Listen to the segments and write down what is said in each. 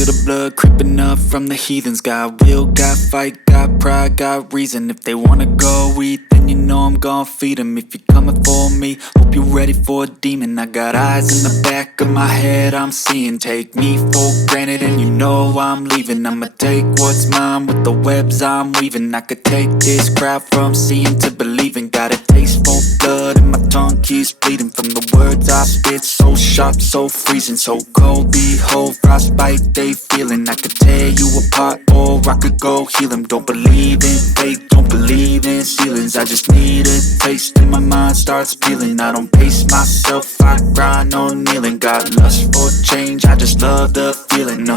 feel the blood creeping up from the heathens. Got will, got fight, got pride, got reason. If they wanna go eat, then you know I'm gon' feed them. If you're coming for me, hope you're ready for a demon. I got eyes in the back of my head, I'm seeing. Take me for granted and you know I'm leaving. I'ma take what's mine with the webs I'm weaving. I could take this crowd from seeing to believing. Got a taste for blood and my tongue keeps bleeding from the words I spit. So sharp, so freezing, so cold. Behold, frostbite they feeling. I could tear you apart or I could go heal them. Don't believe in fate, don't believe in ceilings. I just need a taste and my mind starts peeling. I don't pace myself, I grind on kneeling. Got lust for change, I just love the feeling.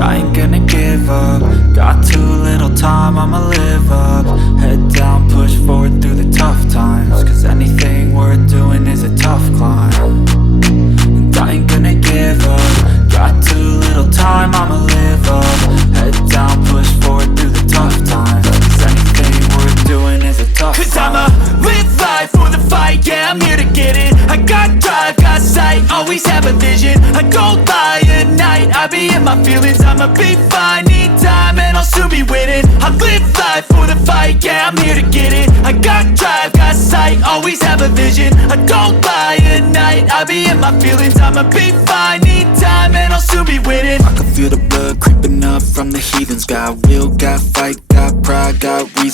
I ain't gonna give up. Got too little time, I'ma live up. Head down, push forward through the tough times. Cause anything worth doing is a tough climb. And I ain't gonna give up. Got too little time, I'ma live up. Head down, push forward through the tough times. Cause anything worth doing is a tough climb. Cause I'ma live life for the fight, yeah, I'm here to get it. I got drive, got sight, always have a vision. I don't lie at night, I be in my feelings. I'ma be fine, need time and I'll soon be winning. I live life for the fight, yeah, I'm here to get it. I got drive, got sight, always have a vision. I don't lie at night, I be in my feelings. I'ma be fine, need time and I'll soon be winning. I can feel the blood creeping up from the heathens. Got will, got fight, got pride, got reason.